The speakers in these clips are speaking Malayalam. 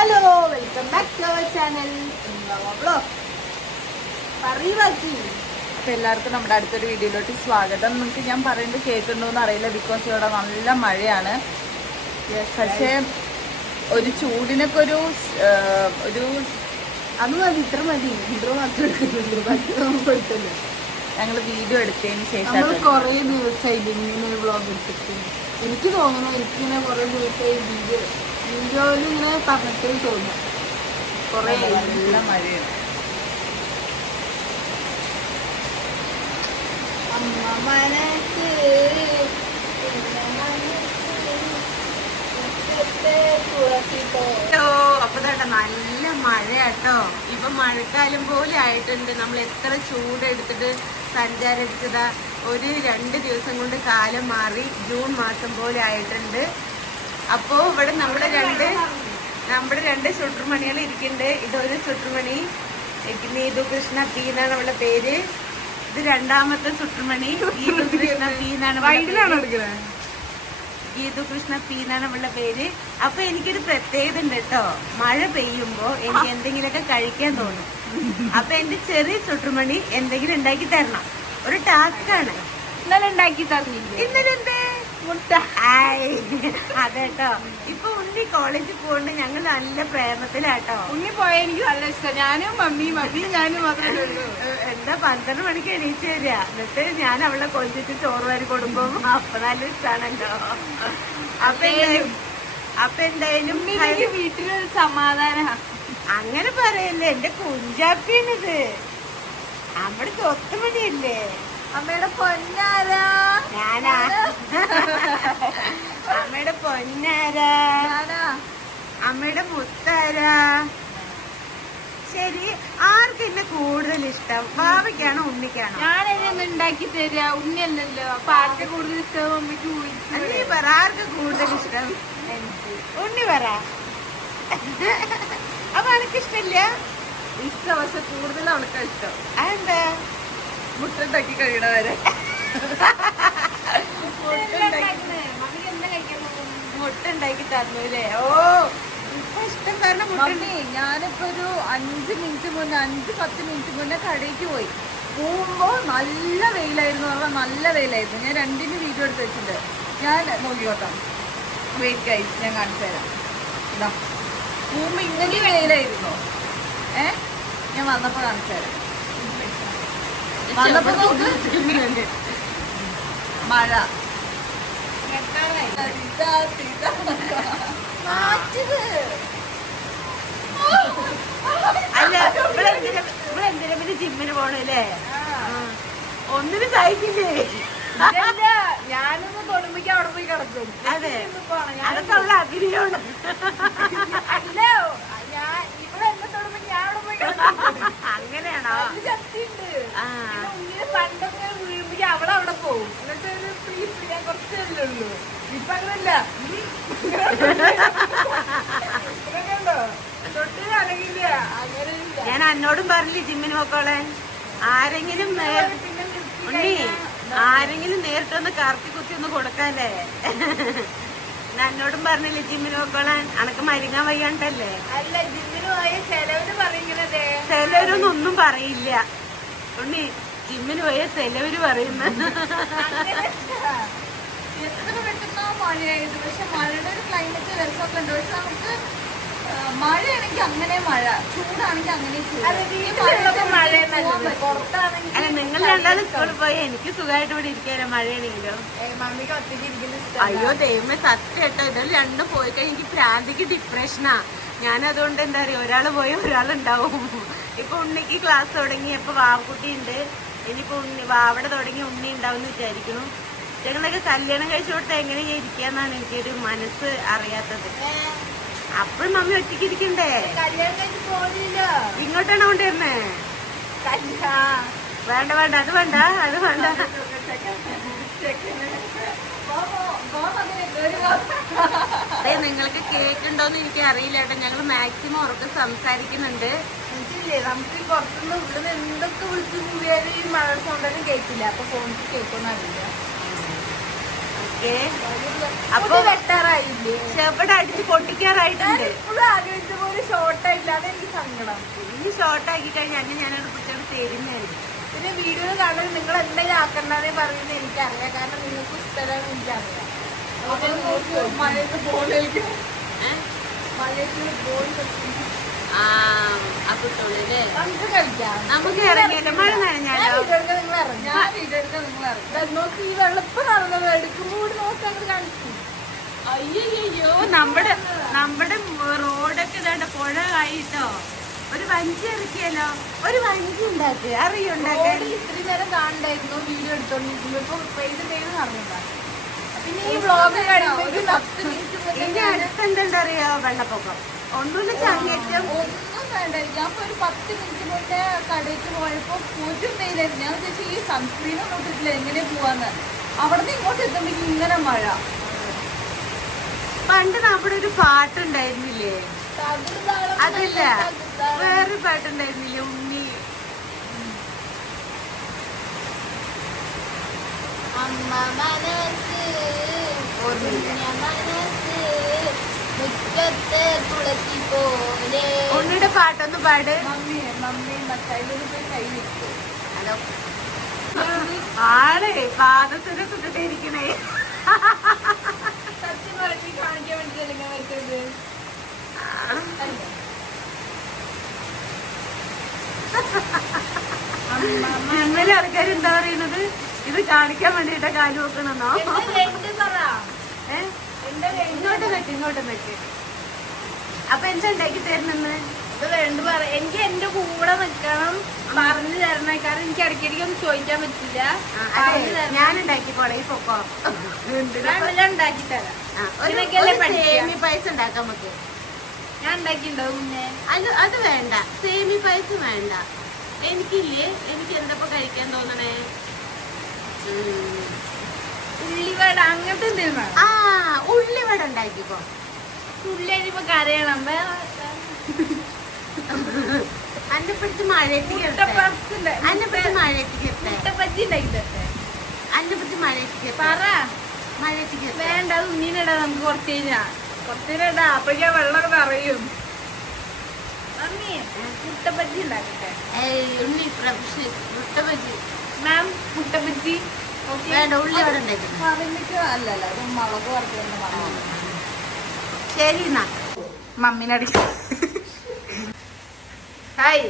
Hello welcome back to our channel. പറയുവാക്കി അപ്പോൾ എല്ലാവർക്കും നമ്മുടെ അടുത്തൊരു വീഡിയോയിലോട്ട് സ്വാഗതം. നിങ്ങൾക്ക് ഞാൻ പറയുന്നത് കേൾക്കുന്നു അറിയില്ല ബിക്കോസ് ഇവിടെ നല്ല മഴയാണ്. പക്ഷേ ഒരു ചൂടിനൊക്കെ ഒരു ഒരു അന്ന് മതി ഇത്ര മതി. ഇൻട്രോ മാത്രം എടുക്കുന്നുള്ളൂ. ബാക്കി നമുക്ക് എടുത്തില്ല ഞങ്ങൾ വീഡിയോ എടുത്തതിന് നമ്മൾ ശേഷം കുറേ ദിവസമായി ഇങ്ങനെ വ്ളോഗ് എടുത്തിട്ട്. എനിക്ക് തോന്നുന്നു എനിക്കിങ്ങനെ കുറേ ദിവസമായി വീഡിയോ വീഡിയോയിൽ ഇങ്ങനെ പറഞ്ഞിട്ട് തോന്നും കുറേ നല്ല മഴയാണ്. അമ്മ മനസ്സ് ഹലോ അപ്പൊ ദാണ്ട നല്ല മഴ കേട്ടോ ഇപ്പൊ മഴക്കാലം പോലെ ആയിട്ടുണ്ട്. നമ്മൾ എത്ര ചൂടെടുത്തിട്ട് സഞ്ചാരിച്ചതാ ഒരു രണ്ട് ദിവസം കൊണ്ട് കാലം മാറി. ജൂൺ മാസം പോലെ ആയിട്ടുണ്ട്. അപ്പോ ഇവിടെ നമ്മുടെ രണ്ട് നമ്മുടെ രണ്ട് ചുട്ടുമണികൾ ഇരിക്കുന്നുണ്ട്. ഇതൊരു ചുട്ടുമണി. നീതു കൃഷ്ണ പി എന്നാണ് അവളുടെ പേര്. ഇത് രണ്ടാമത്തെ ചുട്ടുമണി. ഗീതു കൃഷ്ണ പി എന്നാണ്. ഗീതു കൃഷ്ണ പി എന്നാണ് അവളുടെ പേര്. അപ്പൊ എനിക്കൊരു പ്രത്യേകത ഉണ്ട് കേട്ടോ. മഴ പെയ്യുമ്പോ എനിക്ക് എന്തെങ്കിലുമൊക്കെ കഴിക്കാൻ തോന്നും. അപ്പൊ എന്റെ ചെറിയ ചുട്ടുമണി എന്തെങ്കിലും ഉണ്ടാക്കി തരണം. ഒരു ടാസ്ക് ആണ് ഇന്നലെ ഉണ്ടാക്കി തന്നില്ലേ? ഇന്നലെ എന്തേ മുട്ട ആയ് അതെട്ടോ. ഇപ്പൊ ഉണ്ണി കോളേജിൽ പോകണ്ട ഞങ്ങൾ നല്ല പ്രേമത്തിലാട്ടോ. ഉണ്ണി പോയ എനിക്ക് നല്ല ഇഷ്ടം. ഞാനും മമ്മി മമ്മി ഞാനും മാത്രമേ ഉള്ളൂ. എന്താ പന്ത്രണ്ട് മണിക്ക് എണീച്ച് തരിക എന്നിട്ട് ഞാൻ അവളെ കൊഞ്ചിച്ച് ചോറ് വാരി കൊടുക്കുമ്പോ അപ്പൊ നല്ല ഇഷ്ടമാണല്ലോ അപ്പൊ എന്തായാലും അപ്പൊ എന്തായാലും വീട്ടിലൊരു സമാധാന. അങ്ങനെ പറയല്ലേ. എന്റെ കുഞ്ചാപ്പിയാണിത്. നമ്മുടെ തൊത്തുമണിയല്ലേ അമ്മയുടെ പൊന്നാരാ? അമ്മയുടെ പൊന്നാരാ? അമ്മയുടെ മുത്താരാ? ശരി ആർക്ക് എന്നെ കൂടുതൽ ഇഷ്ടം? ഭാവിക്കാണോ ഉണ്ണിക്കാണോ? ഞാനെന്നെ ഉണ്ടാക്കി തരാ. ഉണ്ണിയല്ലല്ലോ. അപ്പൊ ആർക്ക് കൂടുതൽ ഇഷ്ടം? ഉണ്ണി നീ പറ ആർക്ക് കൂടുതൽ ഇഷ്ടം? ഉണ്ണി പറ. അപ്പൊ ഇഷ്ടമില്ല ഇഷ്ടം പക്ഷെ കൂടുതൽ അവൾക്കാ ഇഷ്ടം. അതെന്താ? മുട്ടുണ്ടാക്കി കഴിയണ വരെ. മുട്ട ഉണ്ടാക്കി തന്നൂലേ ഓ ഇപ്പൊ ഇഷ്ടം കാരണം മുട്ട മമ്മി ഞാനിപ്പോ ഒരു അഞ്ച് മിനിറ്റ് മുന്നേ അഞ്ച് പത്ത് മിനിറ്റ് മുന്നേ കടയിലേക്ക് പോയി. പോകുമ്പോ നല്ല വെയിലായിരുന്നു പറഞ്ഞാൽ നല്ല വെയിലായിരുന്നു. ഞാൻ രണ്ടിന് വീഡിയോ എടുത്ത് വെച്ചിട്ടുണ്ട്. ഞാൻ നോക്കിക്കോട്ടാം. വെയിറ്റ് ഗൈസ് ഞാൻ കാണിച്ചു തരാം. ഇതാ. പോകുമ്പോ ഇങ്ങനെ വെയിലായിരുന്നു. ഏ? ഞാൻ വന്നപ്പോ കാണിച്ചു തരാം. വന്നപ്പോ നോക്ക്. മഴ. അല്ല ഇവളെന്തിനാ ഇവളെന്തിനാ പിന്നെ ജിമ്മിന് പോണല്ലേ ഒന്നിനും സഹിക്കില്ലേ? ഞാനൊന്ന് തൊടുമ്പോ അവിടെ പോയി കിടക്കും. അതെ. അതൊക്കെ അഭിനയമാണ് അല്ല ഞാൻ ഇവിടെ എന്നെ തൊടുമ്പോ ഞാൻ അവിടെ പോയി കിടക്കും. അങ്ങനെയാണോ? ശക്തിയുണ്ട് ആ പിന്നെ ഉണ്ണിയെ പണ്ടൊക്കെ അവിടെ പോകും എന്നിട്ട് ഒരു ഫ്രീ കുറച്ചല്ലേ ഉള്ളൂ. ഇപ്പൊ അങ്ങനല്ല. ഞാൻ അന്നോടും പറഞ്ഞില്ലേ ജിമ്മിന് പോക്കോളെ ആരെങ്കിലും ഉണ്ണി ആരെങ്കിലും നേരിട്ടൊന്ന് കറക്കി കുത്തി ഒന്ന് കൊടുക്കാല്ലേ? ഞാൻ എന്നോടും പറഞ്ഞില്ലേ ജിമ്മിന് പോക്കോളാൻ അനക്ക് മരുങ്ങാൻ വയ്യാണ്ടല്ലേ? അല്ല ജിമ്മിന് പോയ ചെലവര് പറയുന്നത് ചിലവരൊന്നും ഒന്നും പറയില്ല. ഉണ്ണി ജിമ്മിന് പോയ ചിലവര് പറയുന്ന. എത്ര പെട്ടെന്നോ മഴയായത്? പക്ഷെ മഴയുടെ ഒരു ക്ലൈമറ്റ് രസമൊക്കെ ഉണ്ട് പക്ഷെ നമുക്ക് മഴയാണെങ്കിൽ അങ്ങനെ മഴ ചൂടാണെങ്കിൽ അങ്ങനെ അല്ല നിങ്ങൾ രണ്ടാളും സ്കൂളിൽ പോയ എനിക്ക് സുഖമായിട്ട് ഇവിടെ ഇരിക്കാനോ മഴയാണെങ്കിലോ? മമ്മിക്ക് ഒത്തിരി ഇരിക്കുന്ന അയ്യോ ദൈവമേ സത്യം കേട്ടോ. ഇതിൽ രണ്ടും പോയി കഴിഞ്ഞാൽ എനിക്ക് പ്രാന്തിക്ക് ഡിപ്രഷനാ ഞാൻ അതുകൊണ്ട് എന്താ പറയാ ഒരാൾ പോയ ഒരാളുണ്ടാവും. ഇപ്പൊ ഉണ്ണിക്ക് ക്ലാസ് തുടങ്ങി ഇപ്പൊ വാവക്കുട്ടി ഉണ്ട് ഇനിയിപ്പോ ഉണ്ണി അവിടെ തുടങ്ങി ഉണ്ണി ഉണ്ടാവും വിചാരിക്കുന്നു. ഞങ്ങളൊക്കെ കല്യാണം കഴിച്ചു കൊടുത്താൽ എങ്ങനെ ഇരിക്കാന്നാണ് എനിക്കൊരു മനസ്സ് അറിയാത്തത്. ഏ, അപ്പോഴും മമ്മി ഒറ്റയ്ക്ക് ഇരിക്കണ്ടേ? ഇങ്ങോട്ടാണ് കൊണ്ടുവരുന്നേ? വേണ്ട വേണ്ട അത് വേണ്ട അത് വേണ്ട. അതെ നിങ്ങൾക്ക് കേക്കുണ്ടോന്ന് എനിക്ക് അറിയില്ല കേട്ടോ. ഞങ്ങൾ മാക്സിമം ഉറക്കെ സംസാരിക്കുന്നുണ്ട്. മനസ്സില്ലേ നമുക്ക് പുറത്തുനിന്ന് ഇവിടുന്ന് എന്തൊക്കെ വിളിച്ചു കൂടിയാലും ഈ മഴ സൗണ്ടൊന്നും കേൾക്കില്ല. അപ്പൊ ഫോണിൽ കേൾക്കുന്ന അറിയില്ല. ഓക്കെ. അപ്പൊ വെട്ടാറായില്ലേ? ചെവിടെ അടിച്ച് പൊട്ടിക്കാറായിട്ടുണ്ട്. ഇപ്പോഴും ആഗ്രഹിച്ച പോലെ ഷോർട്ട് ആയില്ല. അതെനിക്ക് സങ്കടം. ഇനി ഷോർട്ട് ആക്കി കഴിഞ്ഞാൽ അന്ന് ഞാനത് കുട്ടികൾ തരുന്നതല്ലേ പിന്നെ വീഡിയോ കാണാൻ നിങ്ങൾ എന്തെങ്കിലും ആക്കണ്ടെന്നേ പറയുന്നത് എനിക്കറിയാം. കാരണം നിങ്ങൾക്ക് ഇഷ്ടമാണ് എനിക്കറിയാം. മഴയത്ത് ബോൾ കളിക്കും മഴയത്ത് ബോൾ കളിക്കും നമുക്ക് ഇറങ്ങിയല്ലോ മഴ നനഞ്ഞാലോ നോക്കി ഈ വെള്ളപ്പ് നടന്നത് എടുക്കുമ്പോൾ നോക്കി അങ്ങോട്ട് കാണിക്കും. അയ്യോ നമ്മുടെ നമ്മുടെ റോഡൊക്കെ ഇതാണ്ട് പുഴ ആയിട്ടോ? ഒരു വഞ്ചി ഇറക്കിയല്ലോ? ഒരു വഞ്ചി ഉണ്ടാക്കി അറിയോ ഉണ്ടാക്കാൻ ഇത്രയും നേരം കാണണ്ടായിരുന്നു വീഡിയോ എടുത്തോണ്ടിരിക്കുമ്പോ. ഇപ്പൊ പെയ്ത് പെയ്ത് നടന്നതാ പിന്നെ ഈ വ്ളോഗ് അടുത്ത് എന്തുണ്ടറിയോ വെള്ളപ്പൊക്കം? ഒന്നും വേണ്ട. ഞാൻ ഇപ്പൊ ഒരു പത്ത് മിനിറ്റ് മുന്നേ കടയ്ക്ക് പോയപ്പോ ഒരു വെയിലായിരുന്നു ഞാൻ ഉദ്ദേശിച്ചു ഈ സൺസ്ക്രീൻ ഒന്നും ഇട്ടിട്ടില്ല എങ്ങനെ പോവാന്ന്. അവിടുന്ന് ഇങ്ങോട്ട് എത്തുമ്പോഴേക്കും ഇങ്ങനെ മഴ. പണ്ട് നമ്മുടെ ഒരു പാട്ടുണ്ടായിരുന്നില്ലേ? അതല്ല. വേറൊരു പാട്ടുണ്ടായിരുന്നില്ലേ? ഉണ്ണി. അമ്മ മനസ്സ് ഓർമ്മയില്ല. മുറ്റത്തെ തുളസി പോലെ പാട്ടൊന്ന് പാട്. മമ്മി മമ്മി കൈ ഹലോ. ആളെ പാദത്തിന് സുഖിട്ടിരിക്കണേ സത്യം പറഞ്ഞ് കാണിക്കാൻ വേണ്ടിട്ടല്ലേ പറയുന്നത്? ഇത് കാണിക്കാൻ വേണ്ടിട്ടാ കാൽ വെക്കണമെന്നോ ഏ? ഇങ്ങോട്ട് ഇങ്ങോട്ട് അപ്പൊ എന്താ ഉണ്ടാക്കി തരണെന്ന്. ഇത് വേണ്ട പറ. എനിക്ക് എന്റെ കൂടെ നിക്കണം പറഞ്ഞു തരണേ കാരണം എനിക്ക് ഇടയ്ക്കിടയ്ക്ക് ഒന്നും ചോദിക്കാൻ പറ്റില്ല. പറഞ്ഞു തരണം. ഞാൻ ഉണ്ടാക്കിക്കോളെ ഈ പൊക്കോ. ഉണ്ടാക്കി തരാം? സേമി പായസം ഉണ്ടാക്കാം നമുക്ക്. ഞാൻ ഉണ്ടാക്കിണ്ടാവും മുന്നേ അത് അത് വേണ്ട. സേമി പൈസ വേണ്ട. എനിക്കില്ലേ? എനിക്ക് എന്തപ്പോ കഴിക്കാൻ തോന്നണേ. ഉള്ളിവട അങ്ങനത്തെ എന്തെങ്കിലും ആ ഉള്ളിവട ഉണ്ടാക്കിക്കോ. ഉള്ളി അരിപ്പോ കരയണം. വേറെ അന്റെ പിടിച്ച് മഴയത്ത് കിട്ടേ. മുട്ടപ്പപ്സിന്റെ അന്നെ പിടിച്ച് മഴയത്ത് മുട്ടപ്പച്ചി ഉണ്ടാക്കി തരട്ടെ പിടിച്ച് മഴയത്ത് പറ. മഴയത്ത് വേണ്ട അത് ഉണ്ണീനിടാ നമുക്ക് കുറച്ച് കഴിഞ്ഞാ. കുറച്ച് നേരം ഇടാ. അപ്പൊ ഞാൻ വെള്ളം നിറയും. മമ്മി മുട്ടപ്പച്ചി ഉണ്ടാക്കട്ടെ ഉണ്ണി പ്രഭുഷ് മുട്ട ബജി മാം മുട്ടപ്പച്ചി. വേണ്ട ഉള്ളി അല്ലല്ല അത് മുളക് മണം ശരി എന്നാ. മമ്മീനെ അടിക്കും ഹായ്.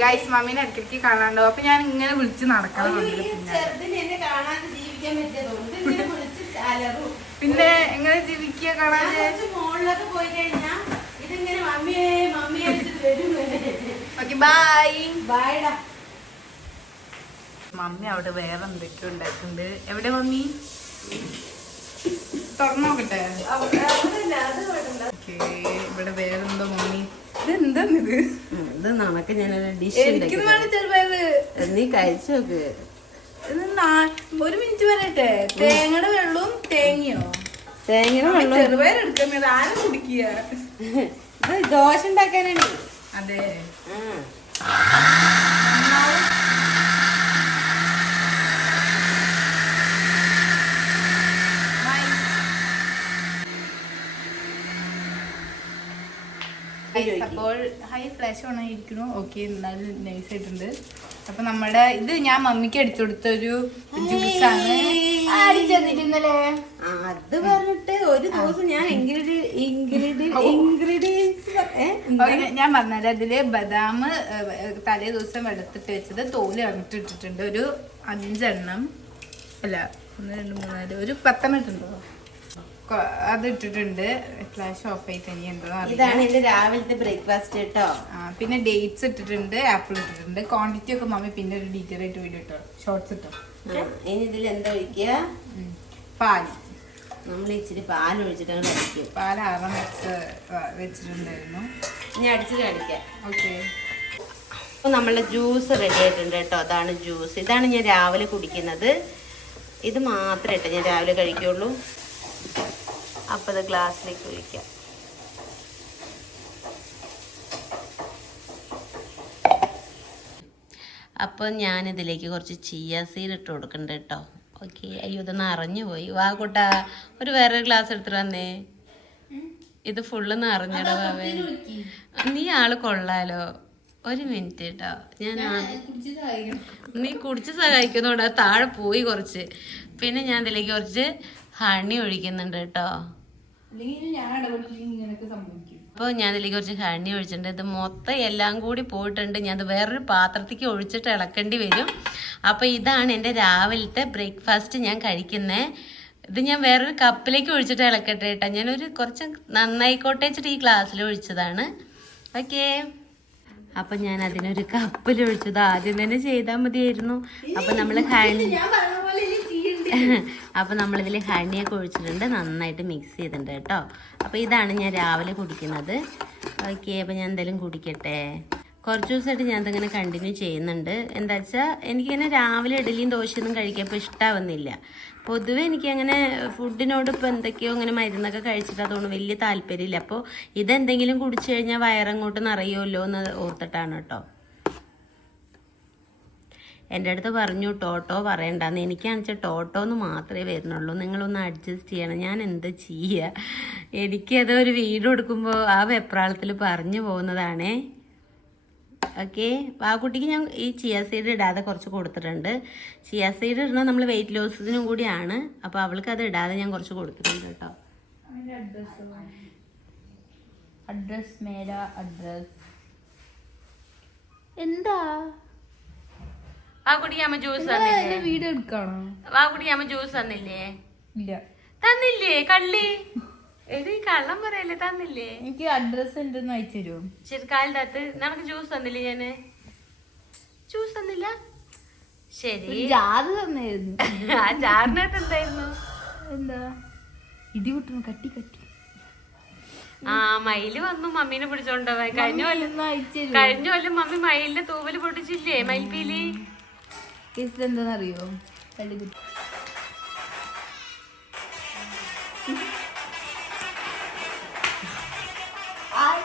ഗൈസ് മമ്മീനെ ഇടയ്ക്കിടയ്ക്ക് കാണാണ്ടോ അപ്പൊ ഞാൻ ഇങ്ങനെ വിളിച്ച് നടക്കണം പിന്നെ. എങ്ങനെ ജീവിക്കുക കാണാൻ? മുകളിലൊക്കെ പോയി കഴിഞ്ഞാ ഇതിങ്ങനെ മമ്മിയെ മമ്മിയെ ഓക്കെ ബൈ ബായടാ മമ്മി അവിടെ വേറെ എന്തൊക്കെയോ ഉണ്ടാക്കുന്നുണ്ട്. എവിടെ മമ്മി? തുറന്നോക്കട്ടെ ഇവിടെ വേറെ എന്തോ മമ്മി. ഇത് നമുക്ക് ഡിഷ് നീ കഴിച്ചു നോക്ക്. ഒരു മിനിറ്റ് തേങ്ങയുടെ വെള്ളവും തേങ്ങയോ? തേങ്ങനെ ചെറുപയർ എടുക്കുന്നത് ആരും കുടിക്കുക? ഇത് ദോശ ഉണ്ടാക്കാനാണ്. അതെ. അപ്പോൾ ഹൈ ഫ്ലാഷ് ഓൺ ആയിരിക്കുന്നു ഓക്കെ എന്നാലും നൈസ് ആയിട്ടുണ്ട്. അപ്പൊ നമ്മുടെ ഇത് ഞാൻ മമ്മിക്ക് അടിച്ചു കൊടുത്ത ഒരു ജ്യൂസ് ആണ്. ആ, അത് പറഞ്ഞിട്ട് ഒരു ദിവസം ഞാൻ ഇൻഗ്രീഡിയ ഇൻഗ്രീഡിയ ഇൻഗ്രീഡിയൻസ് ഞാൻ പറഞ്ഞത് അതിൽ ബദാം തലേ ദിവസം വെള്ളത്തിട്ട് വെച്ചത് തോൽ ഇറങ്ങിട്ട് ഇട്ടിട്ടുണ്ട്. ഒരു അഞ്ചെണ്ണം. അല്ല ഒന്ന് രണ്ട് മൂന്നാൽ നാല് ഒരു പത്തെണ്ണം ഇട്ടുണ്ടോ അത് ഇട്ടിട്ടുണ്ട് ഫ്ലാഷ് ഓഫ് ആയി തന്നെ എന്തോ ഇതാണ് എന്റെ രാവിലത്തെ ബ്രേക്ക്ഫാസ്റ്റ് കേട്ടോ പിന്നെ ഡേറ്റ്സ് ഇട്ടിട്ടുണ്ട് ആപ്പിൾ ഇട്ടിട്ടുണ്ട്. ക്വാണ്ടിറ്റി ഒക്കെ മമ്മി പിന്നെ ഒരു ഡീറ്റെയിൽ ആയിട്ട് വീഡിയോ ഇട്ടോ. ഷോർട്സ് ഇട്ടോ. ഇനി ഇതിൽ എന്താ ഒഴിക്കുക. പാൽ. നമ്മൾ ഇച്ചിരി പാൽ ഒഴിച്ചിട്ടാണ് കഴിക്കുക പാൽ ആറാം മിക്സ് വെച്ചിട്ടുണ്ടായിരുന്നു. ഇനി അടിച്ചിട്ട് അടിക്കാം. ഓക്കെ അപ്പോൾ നമ്മളുടെ ജ്യൂസ് റെഡി ആയിട്ടുണ്ട് കേട്ടോ. അതാണ് ജ്യൂസ് ഇതാണ് ഞാൻ രാവിലെ കുടിക്കുന്നത്. ഇത് മാത്രമേ കേട്ടോ ഞാൻ രാവിലെ കഴിക്കുള്ളൂ. അപ്പോൾ അത് ഗ്ലാസ്സിലേക്ക് ഒഴിക്കാം. അപ്പോൾ ഞാനിതിലേക്ക് കുറച്ച് ചിയ സീഡ് ഇട്ട് കൊടുക്കണ്ട കേട്ടോ ഓക്കെ അയ്യോ ഇതൊന്ന് അറിഞ്ഞു പോയി. വാ കൂട്ടാ ഒരു വേറൊരു ഗ്ലാസ് എടുത്തിട്ട് വന്നേ. ഇത് ഫുള്ള് നിറഞ്ഞടാ ബാബേ നീ ആൾ കൊള്ളാലോ. ഒരു മിനിറ്റ് കേട്ടോ ഞാൻ നീ കുടിച്ച് സഹായിക്കുന്നോണ്ട് താഴെ പോയി കുറച്ച്. പിന്നെ ഞാൻ ഇതിലേക്ക് കുറച്ച് ഹണി ഒഴിക്കുന്നുണ്ട് കേട്ടോ. അപ്പോൾ ഞാൻ ഇതിലേക്ക് കുറച്ച് ഹണി ഒഴിച്ചിട്ടുണ്ട്. ഇത് മൊത്തം എല്ലാം കൂടി പോയിട്ടുണ്ട്. ഞാൻ ഇത് വേറൊരു പാത്രത്തേക്ക് ഒഴിച്ചിട്ട് ഇളക്കേണ്ടി വരും. അപ്പോൾ ഇതാണ് എന്റെ രാവിലത്തെ ബ്രേക്ക്ഫാസ്റ്റ് ഞാൻ കഴിക്കുന്നത് ഇത് ഞാൻ വേറൊരു കപ്പിലേക്ക് ഒഴിച്ചിട്ട് ഇളക്കട്ടെ കേട്ടോ. ഞാനൊരു കുറച്ച് നന്നായിക്കോട്ടെ വെച്ചിട്ട് ഈ ഗ്ലാസ്സിൽ ഒഴിച്ചതാണ്. ഓക്കേ അപ്പം ഞാൻ അതിനൊരു കപ്പിൽ ഒഴിച്ചത്. ആദ്യം തന്നെ ചെയ്താൽ മതിയായിരുന്നു. അപ്പം നമ്മൾ ഹണി അപ്പോൾ നമ്മളിതിൽ ഹണിയൊക്കെ ഒഴിച്ചിട്ടുണ്ട് നന്നായിട്ട് മിക്സ് ചെയ്തിട്ടുണ്ട് കേട്ടോ. അപ്പോൾ ഇതാണ് ഞാൻ രാവിലെ കുടിക്കുന്നത്. ഓക്കെ അപ്പോൾ ഞാൻ എന്തായാലും കുടിക്കട്ടെ. കുറച്ച് ദിവസമായിട്ട് ഞാൻ ഇതിങ്ങനെ കണ്ടിന്യൂ ചെയ്യുന്നുണ്ട്. എന്താ വെച്ചാൽ എനിക്കിങ്ങനെ രാവിലെ ഇഡലിയും ദോശയൊന്നും കഴിക്കാൻ ഇഷ്ടമാവുന്നില്ല പൊതുവെ എനിക്കങ്ങനെ ഫുഡിനോട് ഇപ്പോൾ എന്തൊക്കെയോ അങ്ങനെ മരുന്നൊക്കെ കഴിച്ചിട്ട് അതുകൊണ്ട് വലിയ താല്പര്യമില്ല. അപ്പോൾ ഇതെന്തെങ്കിലും കുടിച്ചു കഴിഞ്ഞാൽ വയറങ്ങോട്ട് നിറയുമല്ലോ എന്ന് ഓർത്തിട്ടാണ് കേട്ടോ. എന്റെ അടുത്ത് പറഞ്ഞു ടോട്ടോ പറയണ്ടെന്ന്. എനിക്കാണെന്ന് വെച്ചാൽ ടോട്ടോ എന്ന് മാത്രമേ വരുന്നുള്ളൂ. നിങ്ങളൊന്ന് അഡ്ജസ്റ്റ് ചെയ്യണം. ഞാൻ എന്താ ചെയ്യുക എനിക്കത് ഒരു വീട് കൊടുക്കുമ്പോൾ ആ വെപ്രാളത്തിൽ പറഞ്ഞു പോകുന്നതാണേ. ഓക്കെ ആ കുട്ടിക്ക് ഞാൻ ഈ ചിയ സീഡ് ഇടാതെ കുറച്ച് കൊടുത്തിട്ടുണ്ട്. ചിയ സീഡ് ഇടുന്നത് നമ്മൾ വെയിറ്റ് ലോസിനും കൂടിയാണ്. അപ്പോൾ അവൾക്ക് അത് ഇടാതെ ഞാൻ കുറച്ച് കൊടുത്തിട്ടുണ്ട് കേട്ടോ. അഡ്രസ് മേര അഡ്രസ് എന്താ? ആ കുട്ടിക്ക് അമ്മ ജ്യൂസ് തന്നില്ലേ? വീഡിയോ എടുക്കാണോ? ആ കുട്ടിക്ക് അമ്മ ജ്യൂസ് തന്നില്ലേ? ഇല്ല. തന്നില്ലേ? കള്ളി? എടി കള്ളം പറയല്ലേ തന്നില്ലേ? എനിക്ക് അഡ്രസ് ഉണ്ടെന്ന് അയച്ചു തരുമോ? ചെറുക്കാലിന്റെ അകത്ത് നിനക്ക് ജ്യൂസ് തന്നില്ലേ ഞാൻ? ജ്യൂസ് തന്നില്ല? ശരി. തന്നായിരുന്നു. ആ ജാറിനകത്ത് എന്തായിരുന്നു? എന്താ? ഇടി കിട്ടുന്നു കട്ടി കട്ടി. ആ മയിൽ വന്നു മമ്മീനെ പിടിച്ചോണ്ടോ കഴിഞ്ഞ കൊല്ലം കഴിഞ്ഞ കൊല്ലം മമ്മി മയിലിന്റെ തൂവൽ പൊട്ടിച്ചില്ലേ മയിൽപ്പീലി? കേസ് എന്താണെന്നറിയോ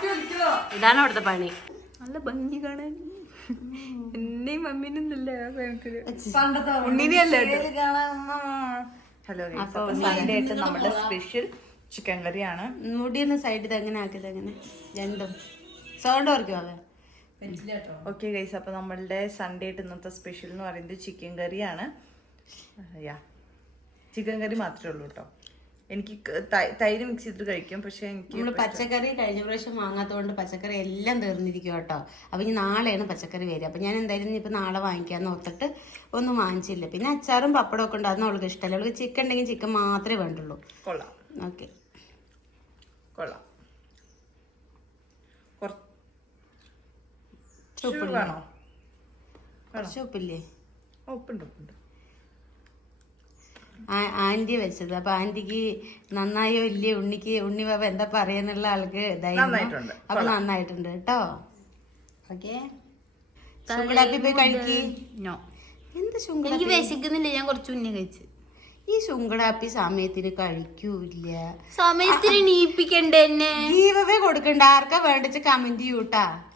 കുത്തി ഇതാണ് അവിടുത്തെ പണി. നല്ല ഭംഗി കാണാൻ. എന്നെയും മമ്മീനും നല്ല ഉണ്ണിനെ അല്ല ഹലോ സൺഡേ ആയിട്ട് നമ്മുടെ സ്പെഷ്യൽ ചിക്കൻ കറിയാണ്. മുടിയൊന്ന് സൈഡിൽ എങ്ങനെ ആക്കിയത് എങ്ങനെ രണ്ടും. സൗണ്ട് ഓർക്കും അവൻ ഓക്കെ ഗൈസ് അപ്പൊ നമ്മളുടെ സൺഡേ ആയിട്ട് ഇന്നത്തെ സ്പെഷ്യൽ എന്ന് പറയുന്നത് ചിക്കൻ കറിയാണ്. യാ ചിക്കൻ കറി മാത്രമേ ഉള്ളൂ കേട്ടോ. എനിക്ക് തൈര് മിക്സ് ചെയ്തിട്ട് കഴിക്കും പക്ഷെ എനിക്ക് നമ്മൾ പച്ചക്കറി കഴിഞ്ഞ പ്രാവശ്യം വാങ്ങാത്തതുകൊണ്ട് പച്ചക്കറി എല്ലാം തീർന്നിരിക്കും കേട്ടോ. അപ്പൊ ഇനി നാളെയാണ് പച്ചക്കറി വരിക. അപ്പൊ ഞാൻ എന്തായാലും ഇപ്പൊ നാളെ വാങ്ങിക്കാന്ന് ഓർത്തിട്ട് ഒന്നും വാങ്ങിച്ചില്ല. പിന്നെ അച്ചാറും പപ്പടം ഒക്കെ ഉണ്ടാകുന്ന അവൾക്ക് ഇഷ്ടമല്ല. അവൾക്ക് ചിക്കൻ ഉണ്ടെങ്കിൽ ചിക്കൻ മാത്രമേ വേണ്ടുള്ളൂ. കൊള്ളാം. ഓക്കെ കൊള്ളാം കുറച്ച് ഉപ്പില്ലേ? വേണോ? കുറച്ച് ഉപ്പില്ലേ? ഓ, ഉപ്പുണ്ട് ഉപ്പുണ്ട് ആ- ആന്റി വെച്ചത്. അപ്പൊ ആന്റിക്ക് നന്നായോ ഇല്ലേ? ഉണ്ണിക്ക് ഉണ്ണി ബാബ എന്താ പറയാന്നുള്ള ആൾക്ക്. അപ്പൊ നന്നായിട്ടുണ്ട് കേട്ടോ. ഓക്കെ. ശുങ്കുളാപ്പി പോയി കഴിക്ക്. നോ. എന്ത് എനിക്ക് ശുങ്കുളാപ്പി വിശക്കുന്നില്ല. ഞാൻ കുറച്ച് മുന്നേ കഴിച്ചു. ഈ ശുങ്കുളാപ്പി സമയത്തിന് കഴിക്കൂല സമയത്തിന് നീപ്പിക്കണ്ടേ ജീവവേ കൊടുക്കണ്ട. ആർക്കാ വേണ്ടിച്ച് കമന്റ് ചെയ്യൂട്ടാ.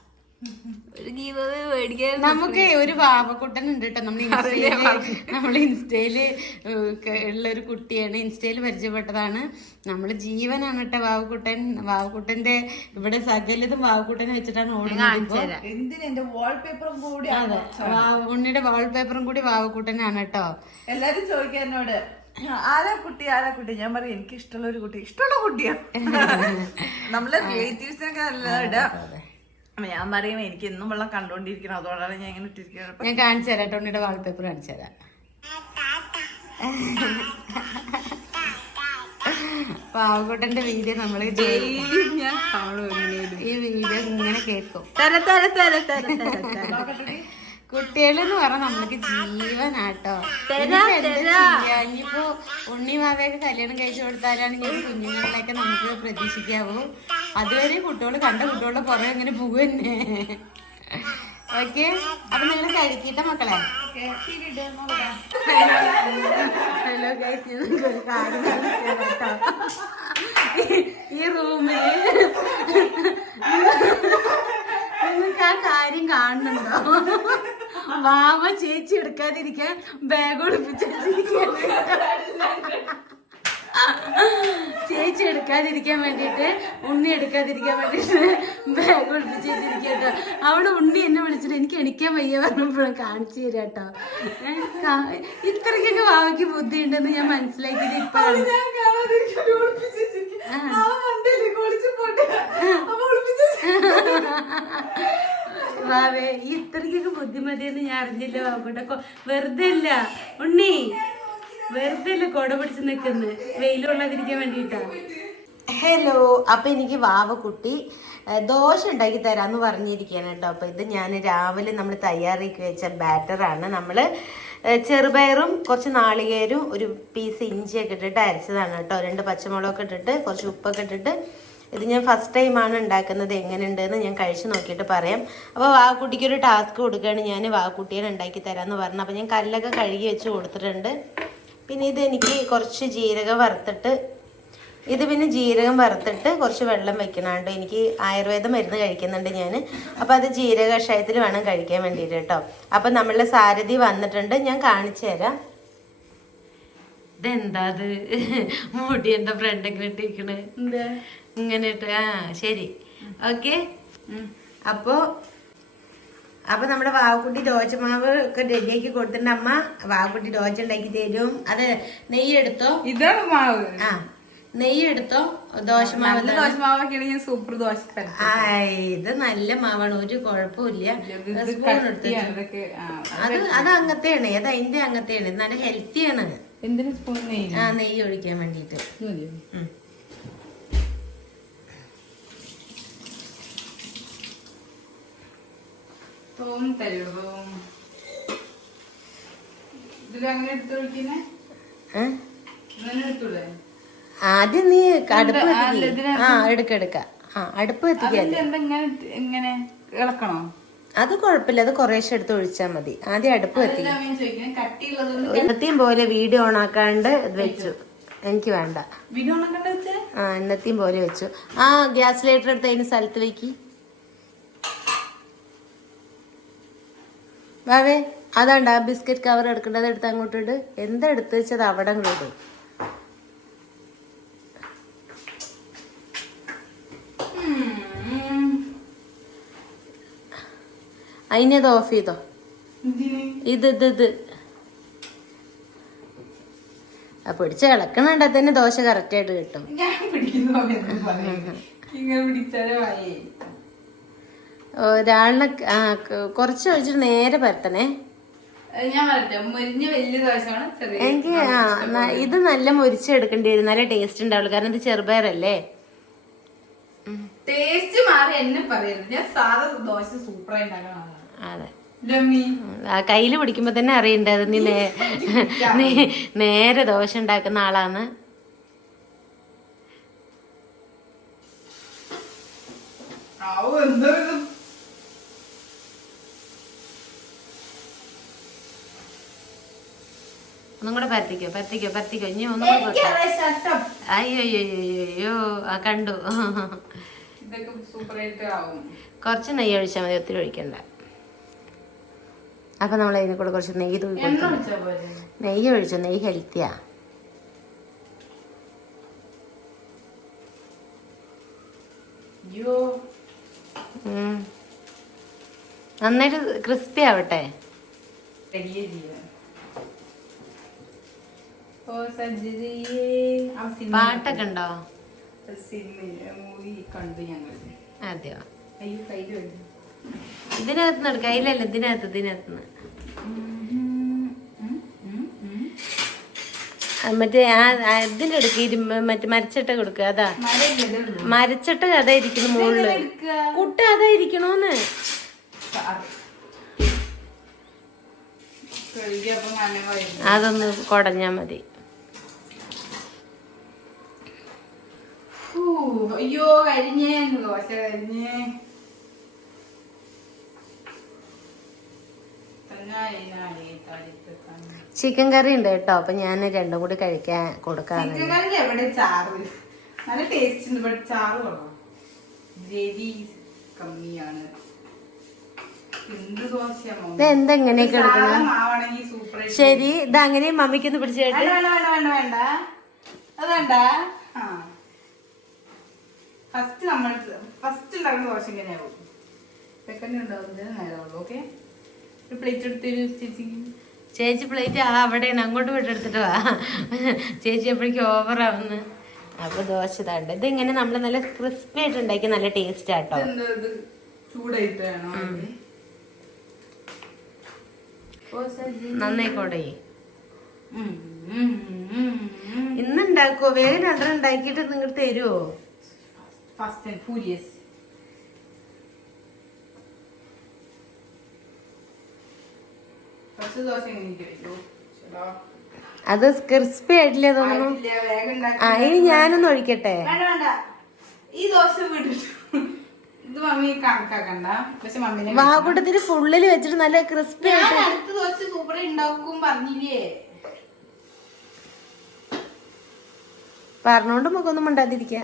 നമുക്ക് ഒരു വാവക്കുട്ടൻ ഉണ്ട് കേട്ടോ നമ്മൾ ഇൻസ്റ്റയിൽ നമ്മൾ ഇൻസ്റ്റയിൽ ഉള്ള ഒരു കുട്ടിയാണ്. ഇൻസ്റ്റയിൽ പരിചയപ്പെട്ടതാണ്. നമ്മൾ ജീവനാണ് കേട്ടോ വാവക്കുട്ടൻ. വാവക്കുട്ടന്റെ ഇവിടെ സകലതും വാവക്കുട്ടനെ വെച്ചിട്ടാണ് ഓടുന്നത് വാവുണ്ണിയുടെ വാൾപേപ്പറും കൂടി അതെ വാൾപേപ്പറും കൂടി വാവക്കുട്ടനാണ് കേട്ടോ എല്ലാരും ചോദിക്കാൻ എന്നോട് ആരാ കുട്ടി ആരാ കുട്ടി? ഞാൻ പറയും എനിക്ക് ഇഷ്ടമുള്ള ഒരു കുട്ടി ഇഷ്ടമുള്ള കുട്ടിയാ. നമ്മളെ റിലേറ്റീവ്സിനൊക്കെ അപ്പൊ ഞാൻ പറയും എനിക്ക് എന്നും വെള്ളം കണ്ടോണ്ടിരിക്കണം അതുകൊണ്ടാണ് ഞാൻ ഇങ്ങനെ ഇട്ടിരിക്കുന്നത്. ഞാൻ കാണിച്ചു തരാം ടോണിയുടെ വാൾപേപ്പർ കാണിച്ചു തരാം. പാവക്കൂട്ടന്റെ വീഡിയോ നമ്മൾ ഞാൻ കാണും എങ്ങനെയാലും. ഈ വീഡിയോ ഇങ്ങനെ കേൾക്കും. തര തര തര തര തര കുട്ടികളെന്ന് പറഞ്ഞാൽ നമ്മൾക്ക് ജീവനാട്ടോ. ഇനിയിപ്പോ ഉണ്ണിമാവയൊക്കെ കല്യാണം കഴിച്ചു കൊടുത്താലാണെങ്കിൽ കുഞ്ഞുങ്ങളിലൊക്കെ നമുക്ക് പ്രതീക്ഷിക്കാവൂ. അതുവരെ കുട്ടികൾ കണ്ട കുട്ടികളുടെ പുറകെ ഇങ്ങനെ പോകുന്നെ ഓക്കെ? അപ്പൊ നിങ്ങൾ കഴിക്കട്ടെ മക്കളെ. Hello guys. ഈ- റൂമിൽ നിങ്ങൾക്ക് ആ കാര്യം കാണുന്നുണ്ടോ വാമ ചേച്ചി എടുക്കാതിരിക്കാൻ ബാഗ് ഒളിപ്പിച്ച് ചേച്ചി എടുക്കാതിരിക്കാൻ വേണ്ടിയിട്ട് ഉണ്ണി എടുക്കാതിരിക്കാൻ വേണ്ടിയിട്ട് ബാഗ് ഒളിപ്പിച്ച് വെച്ചിരിക്കട്ടോ അവിടെ ഉണ്ണി എന്നെ വിളിച്ചിട്ട് എനിക്ക് എണിക്കാൻ വയ്യ പറഞ്ഞപ്പോഴും കാണിച്ചു തരാം കേട്ടോ. ഇത്രയ്ക്കൊക്കെ വാവയ്ക്ക് ബുദ്ധി ഉണ്ടെന്ന് ഞാൻ മനസ്സിലാക്കിയത് ഇപ്പോഴാണ്. വാവേ ഈ ഇത്രയ്ക്കൊക്കെ ബുദ്ധിമതിയെന്ന് ഞാൻ അറിഞ്ഞില്ല കൊ- വെറുതെ അല്ല ഉണ്ണി വെറുതെ അല്ല കൊട പിടിച്ച് നിൽക്കുന്നത് വെയിലുള്ളതിരിക്കാൻ വേണ്ടിയിട്ടാ. ഹലോ അപ്പൊ എനിക്ക് വാവ കുട്ടി ദോശ ഉണ്ടാക്കി തരാന്ന് പറഞ്ഞിരിക്കുകയാണ് കേട്ടോ അപ്പൊ ഇത് ഞാൻ രാവിലെ നമ്മൾ തയ്യാറാക്കി വെച്ച ബാറ്ററാണ് നമ്മൾ ചെറുപയറും കുറച്ച് നാളികേരും ഒരു പീസ് ഇഞ്ചിയൊക്കെ ഇട്ടിട്ട് അരച്ചതാണ് കേട്ടോ രണ്ട് പച്ചമുളകൊക്കെ ഇട്ടിട്ട് കുറച്ച് ഉപ്പൊക്കെ ഇട്ടിട്ട് ഇത് ഞാൻ ഫസ്റ്റ് ടൈമാണ് ഉണ്ടാക്കുന്നത്. എങ്ങനെയുണ്ടെന്ന് ഞാൻ കഴിച്ച് നോക്കിയിട്ട് പറയാം. അപ്പോൾ വാക്കുട്ടിക്ക് ഒരു ടാസ്ക് കൊടുക്കുകയാണ്. ഞാൻ വാക്കുട്ടിയെ ഉണ്ടാക്കി തരാമെന്ന് പറഞ്ഞു. അപ്പോൾ ഞാൻ കല്ലൊക്കെ കഴുകി വെച്ച് കൊടുത്തിട്ടുണ്ട്. പിന്നെ ഇത് എനിക്ക് കുറച്ച് ജീരകം വറുത്തിട്ട് ഇത് പിന്നെ ജീരകം വറുത്തിട്ട് കുറച്ച് വെള്ളം വെക്കണുണ്ട്. എനിക്ക് ആയുർവേദ മരുന്ന് കഴിക്കുന്നുണ്ട് ഞാൻ അപ്പോൾ അത് ജീരക കഷായത്തിൽ വേണം കഴിക്കാൻ വേണ്ടിയിട്ട് കേട്ടോ. അപ്പോൾ നമ്മളുടെ സാരഥി വന്നിട്ടുണ്ട്. ഞാൻ കാണിച്ചു തരാം. ഇതെന്താ അത്? മുടി എന്താ ഫ്രണ്ട് ഇങ്ങനെ ഇട്ടിരിക്കണ്? ഇങ്ങനെ ഇട്ട് ആ ശരി. ഓക്കെ. അപ്പോ അപ്പൊ നമ്മുടെ വാവക്കുട്ടി ദോശമാവ് ഒക്കെ റെഡിയാക്കി കൊടുത്തിട്ടുണ്ട് അമ്മ. വാവക്കുട്ടി ദോശ ഉണ്ടാക്കി തരും. അത് നെയ്യ് എടുത്തോ ഇതാണ് മാവ്. ആ നെയ്യ് എടുത്തോ ദോശമാവ് നല്ല ദോശമാവൊക്കെയാണ് ഞാൻ സൂപ്പർ ദോശ ആ ഇത് നല്ല മാവാണ്. ഒരു കുഴപ്പമില്ല. സ്പൂൺ എടുത്ത്. അത് അത് അങ്ങത്തെയാണ്. അത് അതിന്റെ അങ്ങത്തെയാണ്. നല്ല ഹെൽത്തിയാണ് എന്തിനു സ്പൂൺ നെയ്യ്? ആ നെയ്യ് ഒഴിക്കാൻ വേണ്ടിയിട്ട്. ഉം. തോം തരുമോ ഇതിലങ്ങനെ എടുത്തു ഏ? ഇങ്ങനെ എടുത്തൂടെ? ആദ്യം നീ അടുപ്പ് ആ, എടുക്ക എടുക്ക. ആ അടുപ്പ് എത്തിക്കണോ ഇളക്കണോ? അത് കുഴപ്പമില്ല അത് കുറേശ്ശെ എടുത്ത് ഒഴിച്ചാൽ മതി. ആദ്യം അടുപ്പ് എത്തിക്കും പോലെ വീഡിയോ ഓൺ ആക്കാണ്ട് വെച്ചു. എനിക്ക് വേണ്ട. വീഡിയോ ഉണക്കണ്ട വെച്ചേ? ആ എന്നത്തെയും പോലെ വെച്ചു. ആ ഗ്യാസ് ലൈറ്റർ എടുത്ത് അതിന് സ്ഥലത്ത് വെക്കി. വാവേ അതാണ്ട് ആ ബിസ്ക്കറ്റ് കവർ എടുക്കേണ്ടത് എടുത്ത് അങ്ങോട്ട് ഇട്. എന്താ എടുത്ത് വെച്ചത് അവിടെ അങ്ങോട്ട് അതിനത് ഓഫ് ചെയ്തോ? ഇത് ഇത് ഇത്. പിടിച്ച് ഇളക്കണണ്ട തന്നെ ദോശ കറക്റ്റായിട്ട് കിട്ടും. ഞാൻ പിടിക്കുന്നു പിടിച്ചാലേ ഒരാളിനെ കുറച്ച് ഒഴിച്ചിട്ട് നേരെ പരത്തണേ. എനിക്ക് ആ ഇത് നല്ല മുരിച്ചെടുക്കേണ്ടി വരും. നല്ല ടേസ്റ്റ് ഉണ്ടാവുള്ളൂ. കാരണം ഇത് ചെറുപയറല്ലേ? ടേസ്റ്റ് മാറി എന്നെ പറയരുത്. ഞാൻ സാധാ ദോശ സൂപ്പറായി അതെ. കയ്യിൽ പിടിക്കുമ്പോ തന്നെ അറിയണ്ടേ? അത് നീ നേ- നീ നേരെ ദോശ ഉണ്ടാക്കുന്ന ആവോ എന്തോ ഇത് ഒന്നും കൂടെ പരത്തിക്കോ പരത്തിക്കോ പരത്തിക്കോ. ഇനി ഒന്നും കൂടെ. അയ്യോ അയ്യോ അയ്യോ ആ കണ്ടു. ഇതൊക്കെ സൂപ്പറായിട്ട് ആവും. കുറച്ച് നെയ്യ് ഒഴിച്ചാൽ മതി ഒത്തിരി ഒഴിക്കണ്ട. അപ്പൊ നമ്മൾ അതിനെ കൂടെ കുറച്ച് നെയ്യ് തൂക്കി നെയ്യ് ഒഴിച്ചു നെയ്യ് ഹെൽത്തിയാ. നന്നായിട്ട് ക്രിസ്പി ആവട്ടെ വലിയ ജീവൻ ഓ സജ്ജരിയേ ആ സിനിമ പാട്ടൊക്കെ ഉണ്ടോ? അതെയോ? ഇതിനകത്ത് നിന്ന് കയ്യിലല്ല ഇതിനകത്ത് ഇതിനകത്ത് മറ്റേ ആ ഇതിന്റെ എടുക്ക. മറ്റേ മരച്ചട്ട കൊടുക്കുക അതാ. മരച്ചട്ട അതാ ഇരിക്കുന്നു മുകളിൽ കുട്ട അതായിരിക്കണോന്ന്. അതൊന്ന് കൊടഞ്ഞാ മതി. അയ്യോ കരിഞ്ഞേ ദോശ കരിഞ്ഞേ. ചിക്കൻ കറി ഉണ്ട് കേട്ടോ അപ്പൊ ഞാൻ രണ്ടും കൂടി കഴിക്കാൻ കൊടുക്കാൻ ചിക്കൻ കറി എവിടെ ചാറ്? നല്ല ടേസ്റ്റ് ഉണ്ട് ഇവിടെ ചാറ് ഗ്രേവി കമ്മിയാണ്. എന്ത് ദോശയാ മമ്മി? ഇത് എന്താ ഇങ്ങനെയൊക്കെ സാധാ എടുക്കുന്നത് മാവാണെങ്കി super ആയിട്ട് ശരി ഇത് അങ്ങനെ മമ്മിക്കൊന്ന് പിടിച്ചു കേട്ടോ വേണ്ട വേണ്ട വേണ്ട വേണ്ട വേണ്ട. അത് വേണ്ട. ആ. ഫസ്റ്റ് നമ്മൾ ഫസ്റ്റ് ഉണ്ടാക്കുന്ന ദോശ ഇങ്ങനെയാവും സെക്കൻഡ് ഉണ്ടാവുന്നത് നേരമുള്ളൂ ഓക്കെ ഒരു പ്ലേറ്റ് എടുത്തൊരു ചേച്ചി. ചേച്ചി പ്ലേറ്റ് ആ അവിടെയാണ്. അങ്ങോട്ട് വിട്ടെടുത്തിട്ട് വാ. ചേച്ചി എപ്പോഴേക്കും ഓവറാവുന്നു അപ്പൊ ദോശ ഇതാണ്ട്. ഇത് ഇങ്ങനെ നമ്മൾ നല്ല ക്രിസ്പി ആയിട്ട് ഉണ്ടാക്കി നല്ല ടേസ്റ്റ് ആട്ടോ നന്നായിക്കോട്ടെ. ഇന്നുണ്ടാക്കോ വേഗം രണ്ടെണ്ണം ഉണ്ടാക്കിയിട്ട് നിങ്ങൾ തരുമോ fast and furious first dosa എങ്ങനെ അത് ക്രിസ്പി ആയിട്ടില്ലേ തോന്നുന്നു. ആ ഇനി ഞാനൊന്ന് ഒഴിക്കട്ടെ. ഈ ദോശ ഇത് മമ്മി കണക്കാക്കണ്ട. പക്ഷെ മമ്മി വാകൂട്ടത്തിന് ഫുള്ളിൽ വെച്ചിട്ട് നല്ല ക്രിസ്പി ആയിട്ട് അടുത്ത ദോശ സൂപ്പർ ഉണ്ടാക്കും പറഞ്ഞില്ലേ? പറഞ്ഞോണ്ട് നമുക്കൊന്നും മിണ്ടാതിരിക്ക.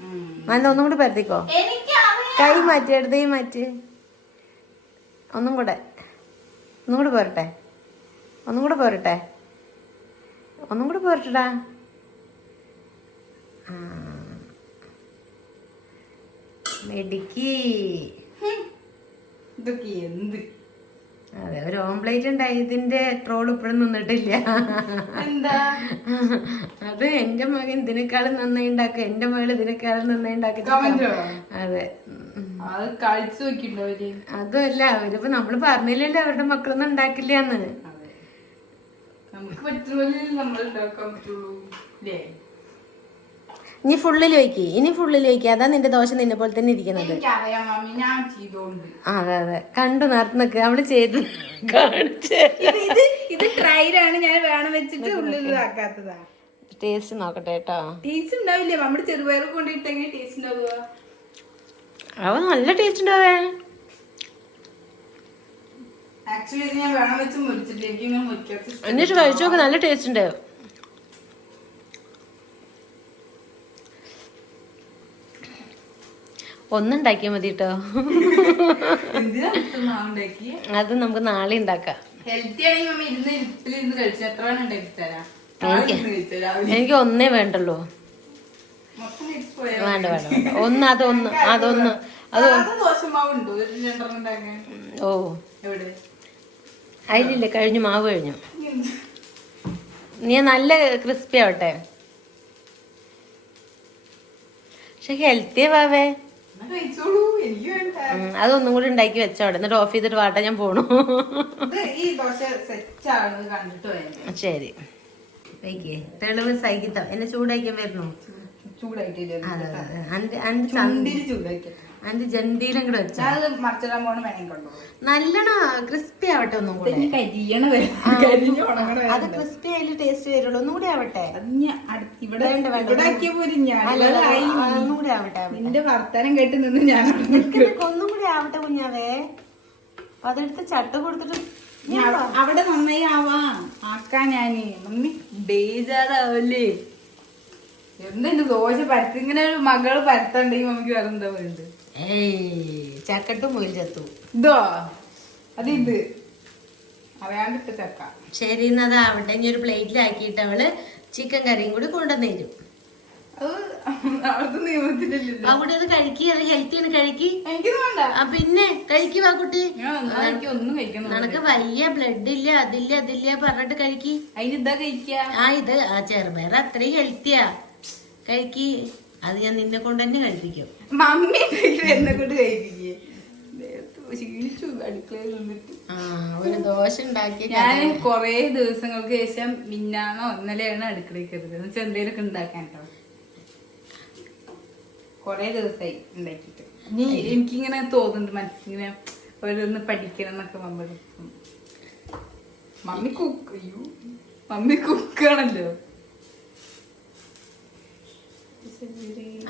നല്ല ഒന്നും കൂടെ പരത്തിക്കോ? കൈ മാറ്റി എടുത്തേ മാറ്റി. ഒന്നും കൂടെ. ഒന്നും കൂടെ പോരട്ടെ. ഒന്നും കൂടെ പോരട്ടെ. ഒന്നും കൂടെ പോരട്ടെടാ. മെഡിക്കി മെടുക്കി. ഇതൊക്കെ എന്ത്? അതെ ഒരു ഓംപ്ലേറ്റ് ഉണ്ടായി. ഇതിന്റെ ട്രോൾ ഇപ്പോഴും നിന്നിട്ടില്ല. എന്താ? അത് എന്റെ മകൻ ഇതിനേക്കാളും നന്നായി ഉണ്ടാക്കുക. എന്റെ മകൾ ഇതിനേക്കാളും നന്നായി ഉണ്ടാക്കി അതെ. അത് കഴിച്ചു നോക്കിണ്ടോ അതല്ല അവരിപ്പോ നമ്മൾ പറഞ്ഞില്ലല്ലോ അവരുടെ മക്കളൊന്നും ഉണ്ടാക്കില്ലാന്ന്. അതെ. നമുക്ക് പറ്റുമല്ലേ നമ്മൾ ഉണ്ടാക്കാൻ പറ്റുള്ളൂ. ഇനി ഫുള്ളിൽ വയ്ക്ക് ഇനി ഫുള്ളിൽ വയ്ക്ക് അതാ നിന്റെ ദോശ നിന്നെ പോലെ തന്നെ ഇരിക്കുന്നത്. അതെ അതെ. കണ്ടു നടന്നൊക്കെ. നിക്ക് അവൾ ചെയ്ത് ഇത് ട്രൈലാണ് ഞാൻ വേണം വെച്ചിട്ട് ടേസ്റ്റ് നോക്കട്ടെ കേട്ടോ. ടേസ്റ്റ് ഉണ്ടാവില്ലേ? നമ്മുടെ ചെറുപയർ കൊണ്ടിട്ടെങ്കിൽ ടേസ്റ്റ് ഉണ്ടാവുക. അവ നല്ല ടേസ്റ്റ് ഉണ്ടാവേ. ആക്ച്വലി ഇത് ഞാൻ വേണം വെച്ച്. എന്നിട്ട് കഴിച്ചു നോക്ക് നല്ല ടേസ്റ്റ് ഉണ്ട്. ഒന്നുണ്ടാക്കിയാൽ മതി കേട്ടോ അത് നമുക്ക് നാളെ ഉണ്ടാക്കാം. എനിക്ക് ഒന്നേ വേണ്ടല്ലോ വേണ്ട വേണ്ട ഒന്ന് അതൊന്ന് അതൊന്ന് അത് ഓ. അതിലില്ലേ കഴിഞ്ഞു മാവ് കഴിഞ്ഞു? നീ നല്ല ക്രിസ്പി ആവട്ടെ. പക്ഷെ ഹെൽത്തി വാവേ അതൊന്നും കൂടി ഉണ്ടാക്കി വെച്ചോടെ എന്നിട്ട് ഓഫ് ചെയ്തിട്ട് വാട്ടാ ഞാൻ പോണു. ഈ ദോശ സെറ്റ് ആണ് കണ്ടിട്ട് ശരി. തെളിവ് സഹിക്കാം എന്നെ ചൂടാക്കാൻ വരുന്നു ചൂടായിട്ടില്ല അതെ അതെ അന്റെ ജന്തിയിലും കൂടെ വെച്ച ഞാനത് മറിച്ചിടാൻ പോണ വേണം കണ്ടോ നല്ലോണം ക്രിസ്പി ആവട്ടെ ഒന്നും കൂടെ. കരിയണ അത് ക്രിസ്പി അതിൽ ടേസ്റ്റ് വരുള്ളൂ. ഒന്നും കൂടി ആവട്ടെ. അത് ഇവിടെ ഒന്നും കൂടി ആവട്ടെ. നിന്റെ വർത്തനം കേട്ട് നിന്ന് ഞാൻ ഒന്നും കൂടി ആവട്ടെ കുഞ്ഞാവേ? അതെടുത്ത് ചട്ട കൊടുത്തിട്ട് അവിടെ നന്നായി ആവാം. ആക്കാൻ ഞാൻ. മമ്മി ബേജാറാവല്ലേ? എന്തുണ്ട് ദോശ പരത്തി ഇങ്ങനെ ഒരു മകൾ പരത്തണ്ടെങ്കിൽ മമ്മിക്ക് വേറെന്താ ഏയ് ചക്കട്ടും മുയിൽ ചത്തു. ഇതോ? അത് ഇത് അറിയാണ്ടിട്ട ചക്ക ശരി എന്നാ അവിടെ ഇനി ഒരു പ്ലേറ്റിലാക്കിയിട്ട് അവൾ ചിക്കൻ കറിയും കൂടി കൊണ്ടുവന്നു തരും. അത് അവിടുത്തെ നിയമത്തിലല്ലോ അവിടെ അത് കഴിക്കി അത് ഹെൽത്തി ആണ് കഴിക്കി പിന്നെ കഴിക്കി വാ കുട്ടി. നിനക്ക് വലിയ ബ്ലഡ് ഇല്ല അതില്ല അതില്ല പറഞ്ഞിട്ട് കഴിക്കി. അതിന് ഇതാ കഴിക്ക. ആ ഇത് ആ ചെറുപയർ അത്രയും ഹെൽത്തിയാ കഴിക്കി. അത് ഞാൻ നിന്നെ കൊണ്ട് തന്നെ കഴിപ്പിക്കും. മമ്മി എന്നെ കൊണ്ട് കഴിപ്പിക്കേ. അടുക്കളയിൽ നിന്നിട്ട്. ഒരു ദോശ ഉണ്ടാക്കി ഞാൻ കൊറേ ദിവസങ്ങൾക്ക് ശേഷം മിന്നാണോ ഇന്നലെയാണ് അടുക്കളയിൽ കയറുന്നത് എന്ന് വെച്ചാൽ എന്തെങ്കിലുമൊക്കെ ഉണ്ടാക്കാൻ കേട്ടോ കൊറേ ദിവസമായി ഉണ്ടാക്കിയിട്ട്. എനിക്കിങ്ങനെ തോന്നുന്നുണ്ട് മനസ്സിങ്ങനെ ഓരോന്ന് പഠിക്കണം എന്നൊക്കെ മമ്മി മമ്മി കുക്ക് അയ്യോ. മമ്മി കുക്കാണല്ലോ.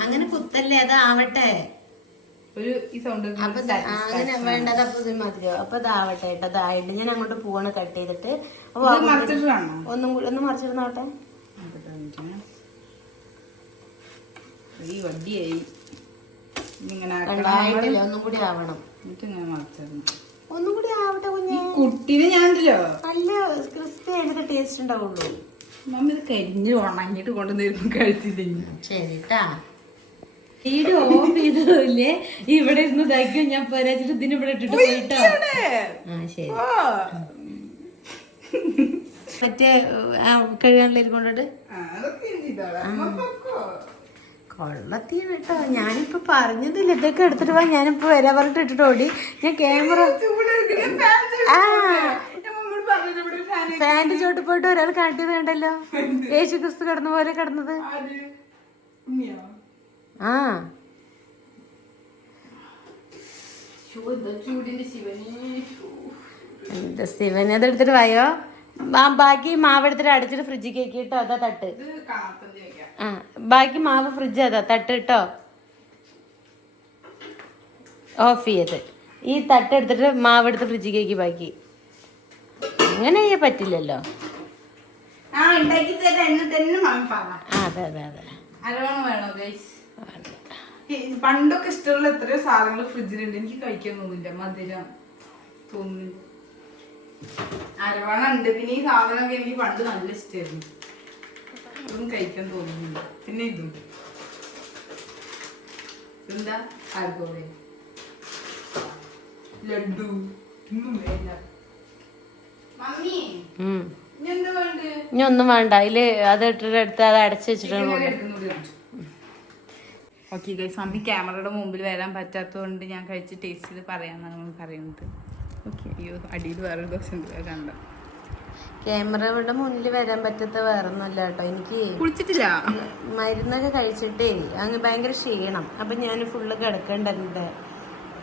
അങ്ങനെ കുത്തല്ലേ അത് ആവട്ടെ ഒരു ഈ സൗണ്ട് അങ്ങനെ വേണ്ടത് അപ്പൊ ഇത് മതിയോ? അപ്പൊ ഇതാവട്ടെ കേട്ടോ. അതായിട്ട് ഞാൻ അങ്ങോട്ട് പോവാണ് കട്ട് ചെയ്തിട്ട്. അപ്പൊ ഒന്നും കൂടി ഒന്ന് മറിച്ചിരുന്നോട്ടെ ഇങ്ങനെ. രണ്ടായിട്ടില്ല ഒന്നും കൂടി ആവണം. ഒന്നും കൂടി ആവട്ടെ കുഞ്ഞെ. കുട്ടീനെ ഞാനുണ്ടല്ലോ. നല്ല ക്രിസ്പി ആയിട്ട് ടേസ്റ്റ് ഉണ്ടാവുള്ളൂ. മമ്മി ഇത് കരിഞ്ഞ് ഉണങ്ങിട്ട് കൊണ്ടുവന്നിരുന്നു കഴിച്ചില്ലെങ്കിൽ ശരിട്ടാ വീഡിയോ ഓഫ് ചെയ്തതില്ലേ ഇവിടെ ഇരുന്ന് ഇതാക്കിയോ? ഞാൻ പോരാച്ചിട്ട് ഇതിന് ഇവിടെ ഇട്ടിട്ട് പോയിട്ടോ. ആ ശരി. മറ്റേ കഴുകാനുള്ള കൊണ്ടിട്ട് കൊള്ളത്തിന് കേട്ടോ ഞാനിപ്പോ പറഞ്ഞതില്ല. ഇതൊക്കെ എടുത്തിട്ട് പോവാ ഞാനിപ്പോ വരാ പറഞ്ഞിട്ട് ഇട്ടിട്ട് ഓടി. ഞാൻ ക്യാമറ ആ. ഫാന്റെ ചോട്ട് പോയിട്ട് ഒരാൾ കാട്ടിയത് കണ്ടല്ലോ? യേശു ക്രിസ്തു കിടന്ന പോലെ കിടന്നത്. ആ. എന്താ ശിവൻ അത് എടുത്തിട്ട് വായോ? ബാക്കി മാവ് എടുത്തിട്ട് അടിച്ചിട്ട് ഫ്രിഡ്ജിൽ കേക്കിട്ടോ അതാ തട്ട്? ആ ബാക്കി മാവ് ഫ്രിഡ്ജ് അതാ തട്ട് ഇട്ടോ? ഓഫ് ചെയ്ത് ഈ തട്ട് എടുത്തിട്ട് മാവ് എടുത്ത് ഫ്രിഡ്ജിൽ കേക്ക് ബാക്കി. അങ്ങനെ പറ്റില്ലല്ലോ. അതെ അതെ അതെ. പണ്ടൊക്കെ ഇഷ്ടമുള്ള എത്രയോ സാധനങ്ങൾ ഫ്രിഡ്ജിലുണ്ട്. എനിക്ക് കഴിക്കാൻ തോന്നില്ല. മധുരം തോന്നി അരവണ ഉണ്ട്. പിന്നെ ഈ സാധനമൊക്കെ എനിക്ക് പണ്ട് നല്ല ഇഷ്ടമായിരുന്നു ഇതൊന്നും കഴിക്കാൻ തോന്നുന്നില്ല. പിന്നെ ഇതും. എന്താ ആൽക്കോളെ ലഡു. ഒന്നും വേണ്ട. ഇനി ഒന്നും വേണ്ട. അതിൽ അത് ഇട്ടിട്ട് എടുത്ത് അത് അടച്ചു വെച്ചിട്ടുണ്ട് ഓക്കെ ഗൈസ് മമ്മി ക്യാമറയുടെ മുമ്പിൽ വരാൻ പറ്റാത്തതുകൊണ്ട് ഞാൻ കഴിച്ച് ടേസ്റ്റ് ചെയ്ത് പറയാന്നാണ് മമ്മി പറയുന്നത്. ഓക്കെ അയ്യോ അടിയിൽ വേറൊരു ദോശ ഉണ്ട് കണ്ട ക്യാമറയുടെ മുന്നിൽ വരാൻ പറ്റാത്ത വേറൊന്നുമല്ല കേട്ടോ. എനിക്ക് കുളിച്ചിട്ടില്ല? മരുന്നൊക്കെ കഴിച്ചിട്ടേ അങ്ങ് ഭയങ്കര ക്ഷീണം. അപ്പം ഞാൻ ഫുള്ള് കിടക്കേണ്ടതുണ്ട്.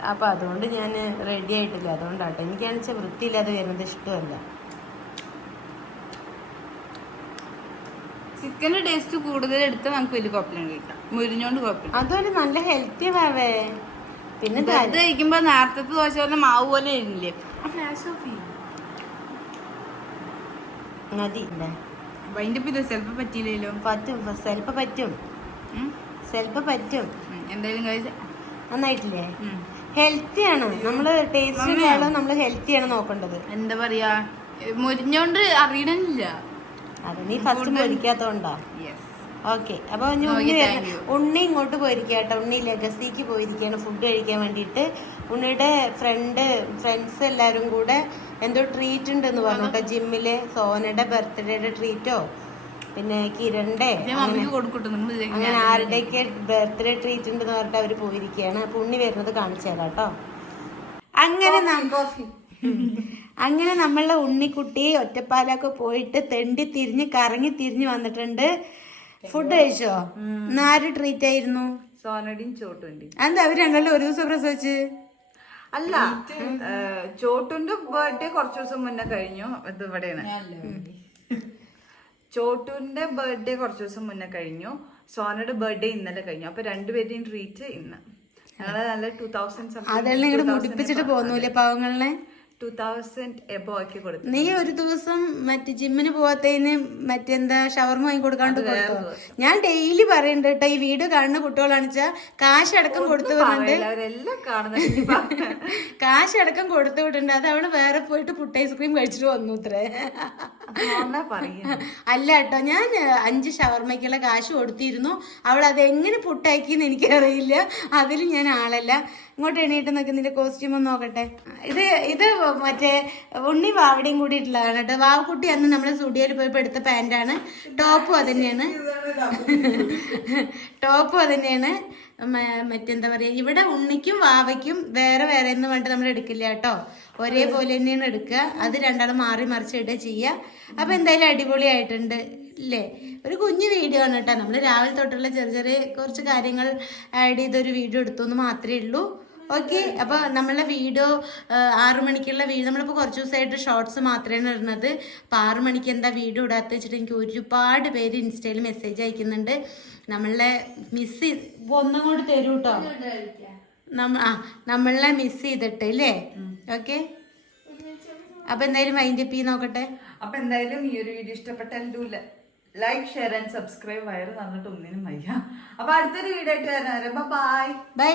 അപ്പം അതുകൊണ്ട് ഞാൻ റെഡി ആയിട്ടില്ല. അതുകൊണ്ടാട്ടോ. എനിക്കാണെന്ന് വെച്ചാൽ വൃത്തിയില്ലാതെ വരുന്നത് ഇഷ്ടമല്ല. ചിക്കന്റെ ടേസ്റ്റ് കൂടുതൽ എടുത്ത് നമുക്ക് വലിയ കുഴപ്പമില്ല. കഴിക്കാം. മുരിഞ്ഞോണ്ട് കുഴപ്പമില്ല. അതുപോലെ നല്ല ഹെൽത്തി ആവേ പിന്നെ ഇത് കഴിക്കുമ്പോ നേരത്തെ ദോശ പോലെ മാവ് പോലെ മതി. ഇല്ലേ? അപ്പൊ അതിന്റെ പിന്നെ ചിലപ്പോ പറ്റിയില്ലല്ലോ. പറ്റും. ചിലപ്പോ പറ്റും. ചിലപ്പോ പറ്റും. എന്തായാലും കഴിച്ച നന്നായിട്ടില്ലേ? ഹെൽത്തിയാണ് നമ്മൾ ടേസ്റ്റ് നമ്മൾ ഹെൽത്തിയാണ് നോക്കേണ്ടത്. എന്താ പറയാ? മുരിഞ്ഞോണ്ട് അറിയണില്ല. അത് നീ ഫസ്റ്റ് മുരിക്കാത്തോണ്ടാ. ഓക്കെ അപ്പൊ ഇനി ഉണ്ണി ഇങ്ങോട്ട് ഉണ്ണി ഇങ്ങോട്ട് പോയിരിക്കട്ടെ ഉണ്ണി ലെഗസിക്ക് പോയിരിക്കുകയാണ് ഫുഡ് കഴിക്കാൻ വേണ്ടിയിട്ട്. ഉണ്ണിയുടെ ഫ്രണ്ട് ഫ്രണ്ട്സ് എല്ലാരും കൂടെ എന്തോ ട്രീറ്റ് ഉണ്ട് എന്ന് പറഞ്ഞു കേട്ടോ ജിമ്മിൽ സോനയുടെ ബർത്ത്ഡേയുടെ ട്രീറ്റോ പിന്നെ കിരണ്ടേ അങ്ങനെ ആരുടെയൊക്കെ ബർത്ത്ഡേ ട്രീറ്റ് ഉണ്ടെന്ന് പറഞ്ഞിട്ട് അവർ പോയിരിക്കുകയാണ്. അപ്പൊ ഉണ്ണി വരുന്നത് കാണിച്ചു തരാം കേട്ടോ. അങ്ങനെ അങ്ങനെ നമ്മളെ ഉണ്ണിക്കുട്ടി ഒറ്റപ്പാലൊക്കെ പോയിട്ട് തെണ്ടി തിരിഞ്ഞ് കറങ്ങി തിരിഞ്ഞ് വന്നിട്ടുണ്ട്. ഫുഡ് കഴിച്ചോ? ആര് ട്രീറ്റ് ആയിരുന്നു? സോനടിയും ചോട്ടുണ്ട് എന്താ അവർ രണ്ടല്ലോ ഒരു ദിവസം പ്രസവിച്ച്? അല്ല ചോട്ടുണ്ട് ചോട്ടുന്റെ ബർത്ത്ഡേ കുറച്ച് ദിവസം മുന്നേ കഴിഞ്ഞു. ഇത് ഇവിടെയാണ്. ചോട്ടുന്റെ ബർത്ത്ഡേ കുറച്ച് ദിവസം മുന്നേ കഴിഞ്ഞു. സോനയുടെ ബർത്ത്ഡേ ഇന്നലെ കഴിഞ്ഞു. അപ്പൊ രണ്ടുപേരുടെയും ട്രീറ്റ് ഇന്ന്. ഞങ്ങൾ നല്ല ടൂ തൗസൻഡ് അതെല്ലാം ഇങ്ങോട്ട് മുടിപ്പിച്ചിട്ട് പോകുന്നില്ലേ പാവങ്ങളിനെ ടൂ തൗസൻഡ് എബോ ആക്കി കൊടുത്തു. നീ ഒരു ദിവസം മറ്റേ ജിമ്മിന് പോവാത്തതിന് മറ്റെന്താ ഷവർമ വാങ്ങി കൊടുക്കാണ്ട് കൊടുത്തു? ഞാൻ ഡെയിലി പറയുന്നുണ്ട് കേട്ടോ ഈ വീഡിയോ കാണുന്ന കുട്ടികളാണെച്ചാ കാശ് അടക്കം കൊടുത്തു വിടുന്നുണ്ട് അവരെല്ലാം കാണുന്നുണ്ട് കാശ് അടക്കം കൊടുത്തു വിടുന്നുണ്ട് അത് അവൾ വേറെ പോയിട്ട് പുട്ട് ഐസ്ക്രീം കഴിച്ചിട്ട് വന്നു ഇത്രേ. അല്ല കേട്ടോ ഞാൻ അഞ്ച് ഷവർമ്മയ്ക്കുള്ള കാശ് കൊടുത്തിരുന്നു. അവൾ അത് എങ്ങനെ പുട്ടാക്കിന്ന് എനിക്കറിയില്ല. അതിൽ ഞാൻ ആളല്ല. ഇങ്ങോട്ട് എണീട്ട് നിൽക്കുന്ന നിന്റെ കോസ്റ്റ്യൂം ഒന്ന് നോക്കട്ടെ. ഇത് ഇത് മറ്റേ ഉണ്ണി വാവടിയും കൂടിയിട്ടുള്ളതാണ് കേട്ടോ. വാവക്കുട്ടി അന്ന് നമ്മുടെ സ്റ്റുഡിയോയിൽ പോയപ്പോൾ എടുത്ത പാന്റാണ് ടോപ്പും അത് തന്നെയാണ് ടോപ്പും അത് തന്നെയാണ് മ- മറ്റെന്താ പറയുക ഇവിടെ ഉണ്ണിക്കും വാവയ്ക്കും വേറെ വേറെ എന്ന് പറഞ്ഞിട്ട് നമ്മൾ എടുക്കില്ല കേട്ടോ. ഒരേപോലെ തന്നെയാണ് എടുക്കുക. അത് രണ്ടാളും മാറി മറിച്ച് ഇടുക ചെയ്യുക. അപ്പോൾ എന്തായാലും അടിപൊളിയായിട്ടുണ്ട് ഇല്ലേ? ഒരു കുഞ്ഞു വീഡിയോ ആണ് കേട്ടോ. നമ്മൾ രാവിലെ തൊട്ടുള്ള ചെറിയ ചെറിയ കുറച്ച് കാര്യങ്ങൾ ആഡ് ചെയ്തൊരു വീഡിയോ എടുത്തു എന്ന് മാത്രമേ ഉള്ളൂ. ഓക്കെ അപ്പോൾ നമ്മളെ വീഡിയോ ആറു മണിക്കുള്ള വീഡിയോ നമ്മളിപ്പോൾ കുറച്ച് ദിവസമായിട്ട് ഷോർട്സ് മാത്രമേ ഇടുന്നത്. അപ്പോൾ ആറു മണിക്ക് എന്താ വീഡിയോ ഇടാത്ത വെച്ചിട്ട് എനിക്ക് ഒരുപാട് പേര് ഇൻസ്റ്റയിൽ മെസ്സേജ് അയക്കുന്നുണ്ട്. നമ്മളെ മിസ് ഒന്നും കൂടി തരൂ കേട്ടോ നമ്മ ആ നമ്മളെ മിസ് ചെയ്തിട്ട് അല്ലേ ഓക്കെ അപ്പൊ എന്തായാലും മൈൻഡ് അപ്പ് നോക്കട്ടെ. അപ്പൊ എന്തായാലും ഈ ഒരു വീഡിയോ ഇഷ്ടപ്പെട്ടാൽ ലൈക്ക് ഷെയർ ആൻഡ് സബ്സ്ക്രൈബ് വയറ് തന്നിട്ട് ഒന്നിനും വയ്യ. അപ്പൊ അടുത്തൊരു വീഡിയോ ആയിട്ട് വരാം. ബൈ ബൈ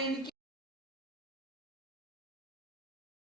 എനിക്ക്